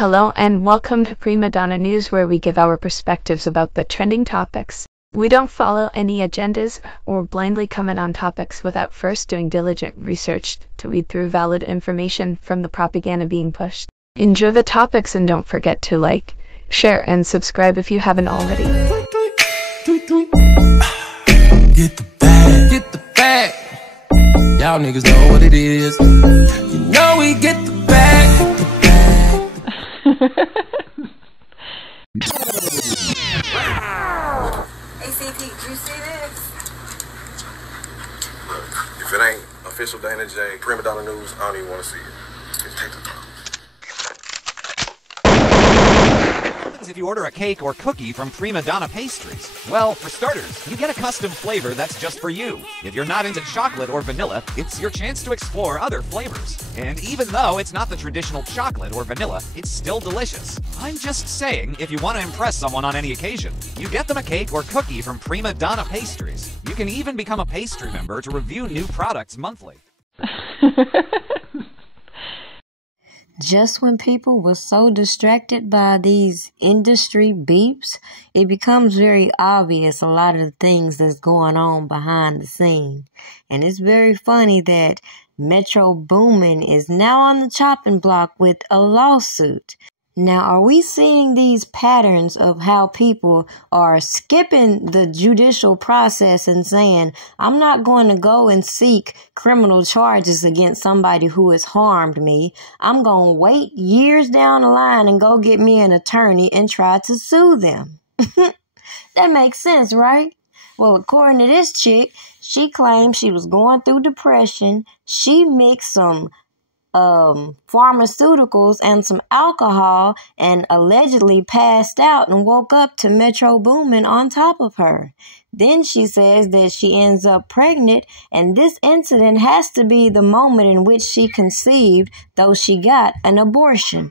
Hello and welcome to Prima Donna News, where we give our perspectives about the trending topics. We don't follow any agendas or blindly comment on topics without first doing diligent research to weed through valid information from the propaganda being pushed. Enjoy the topics and don't forget to like, share, and subscribe if you haven't already. Get the bag, get the bag. Y'all niggas know what it is. You know we get the bag, get the bag. ACT, did you see this? Look, if it ain't official Dana J, Prima Donna News, I don't even want to see it. Just take the time. If you order a cake or cookie from Prima Donna Pastries? Well, for starters, you get a custom flavor that's just for you. If you're not into chocolate or vanilla, it's your chance to explore other flavors. And even though it's not the traditional chocolate or vanilla, it's still delicious. I'm just saying, if you want to impress someone on any occasion, you get them a cake or cookie from Prima Donna Pastries. You can even become a pastry member to review new products monthly. Just when people were so distracted by these industry beeps, it becomes very obvious a lot of the things that's going on behind the scene. And it's very funny that Metro Boomin is now on the chopping block with a lawsuit. Now, are we seeing these patterns of how people are skipping the judicial process and saying, I'm not going to go and seek criminal charges against somebody who has harmed me. I'm going to wait years down the line and go get me an attorney and try to sue them. That makes sense, right? Well, according to this chick, she claimed she was going through depression. She mixed some pharmaceuticals and some alcohol and allegedly passed out and woke up to Metro Boomin on top of her. Then she says that she ends up pregnant, and this incident has to be the moment in which she conceived, though she got an abortion.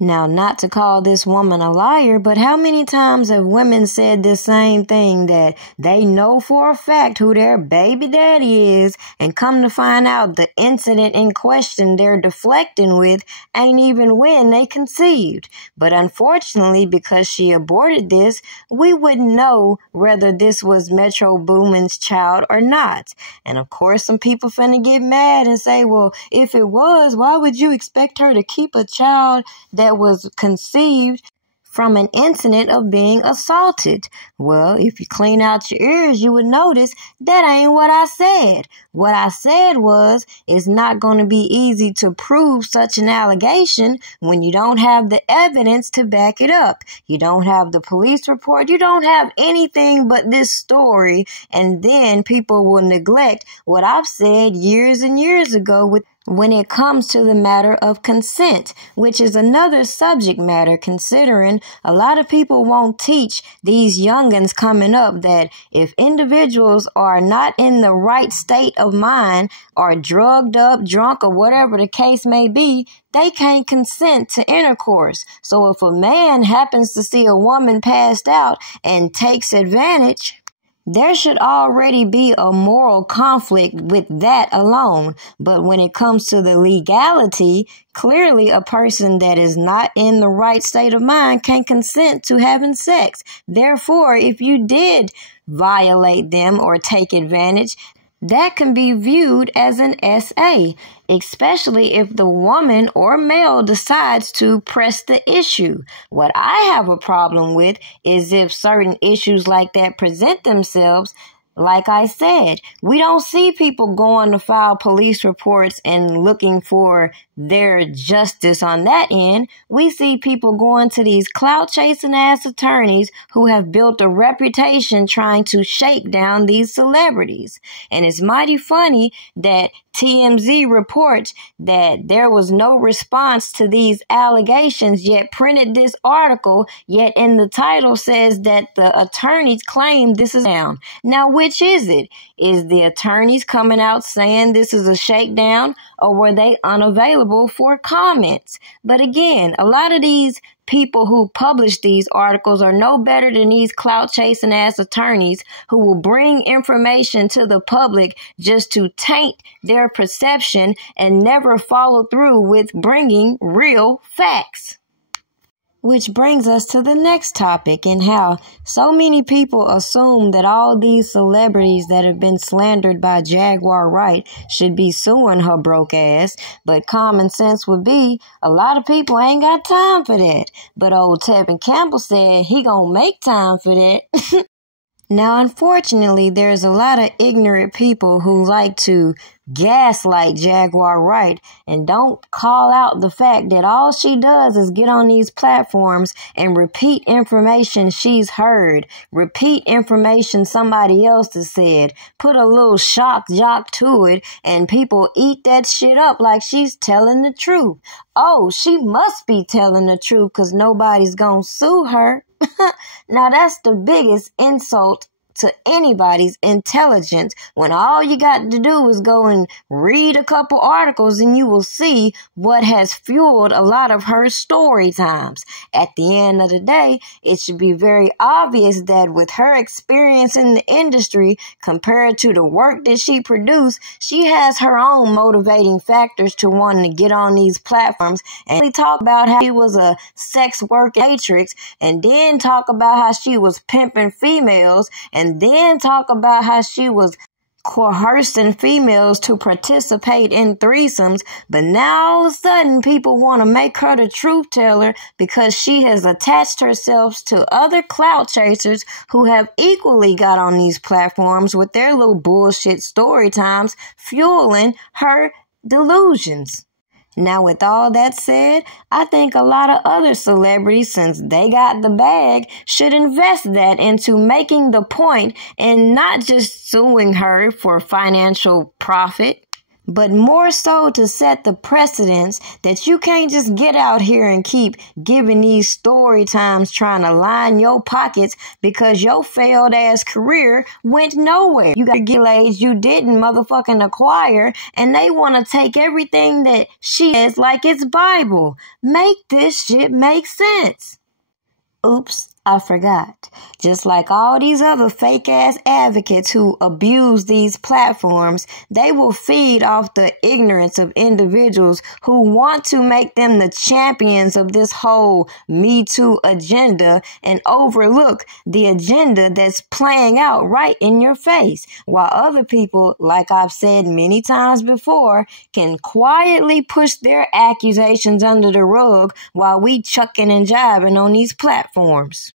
Now, not to call this woman a liar, but how many times have women said the same thing, that they know for a fact who their baby daddy is, and come to find out the incident in question they're deflecting with ain't even when they conceived. But unfortunately, because she aborted this, we wouldn't know whether this was Metro Boomin's child or not. And of course, some people finna get mad and say, well, if it was, why would you expect her to keep a child that was conceived from an incident of being assaulted? Well, if you clean out your ears, you would notice that ain't what I said. What I said was, it's not going to be easy to prove such an allegation when you don't have the evidence to back it up. You don't have the police report. You don't have anything but this story. And then people will neglect what I've said years and years ago when it comes to the matter of consent, which is another subject matter, considering a lot of people won't teach these youngins coming up that if individuals are not in the right state of mind, or drugged up, drunk, or whatever the case may be, they can't consent to intercourse. So if a man happens to see a woman passed out and takes advantage, there should already be a moral conflict with that alone. But when it comes to the legality, clearly a person that is not in the right state of mind can't consent to having sex. Therefore, if you did violate them or take advantage, that can be viewed as an SA, especially if the woman or male decides to press the issue. What I have a problem with is if certain issues like that present themselves. Like I said, we don't see people going to file police reports and looking for their justice on that end. We see people going to these clout-chasing ass attorneys who have built a reputation trying to shake down these celebrities. And it's mighty funny that TMZ reports that there was no response to these allegations, yet printed this article, yet in the title says that the attorneys claim this is down. Now, which is it? Is the attorneys coming out saying this is a shakedown, or were they unavailable for comments? But again, a lot of these people who publish these articles are no better than these clout-chasing ass attorneys who will bring information to the public just to taint their perception and never follow through with bringing real facts. Which brings us to the next topic, and how so many people assume that all these celebrities that have been slandered by Jaguar Wright should be suing her broke ass, but common sense would be a lot of people ain't got time for that. But old Tevin Campbell said he gonna make time for that. Now, unfortunately, there's a lot of ignorant people who like to gaslight Jaguar Wright and don't call out the fact that all she does is get on these platforms and repeat information she's heard, repeat information somebody else has said, put a little shock jock to it, and people eat that shit up like she's telling the truth. Oh, she must be telling the truth because nobody's gonna sue her. Now that's the biggest insult to anybody's intelligence, when all you got to do is go and read a couple articles and you will see what has fueled a lot of her story times. At the end of the day, it should be very obvious that with her experience in the industry compared to the work that she produced, she has her own motivating factors to wanting to get on these platforms and talk about how she was a sex work matrix, and then talk about how she was pimping females, and then talk about how she was coercing females to participate in threesomes. But now all of a sudden people want to make her the truth teller because she has attached herself to other clout chasers who have equally got on these platforms with their little bullshit story times, fueling her delusions. Now, with all that said, I think a lot of other celebrities, since they got the bag, should invest that into making the point and not just suing her for financial profit, but more so to set the precedence that you can't just get out here and keep giving these story times trying to line your pockets because your failed ass career went nowhere. You got accolades you didn't motherfucking acquire, and they want to take everything that she is like it's Bible. Make this shit make sense. Oops, I forgot. Just like all these other fake-ass advocates who abuse these platforms, they will feed off the ignorance of individuals who want to make them the champions of this whole Me Too agenda and overlook the agenda that's playing out right in your face, while other people, like I've said many times before, can quietly push their accusations under the rug while we chucking and jiving on these platforms.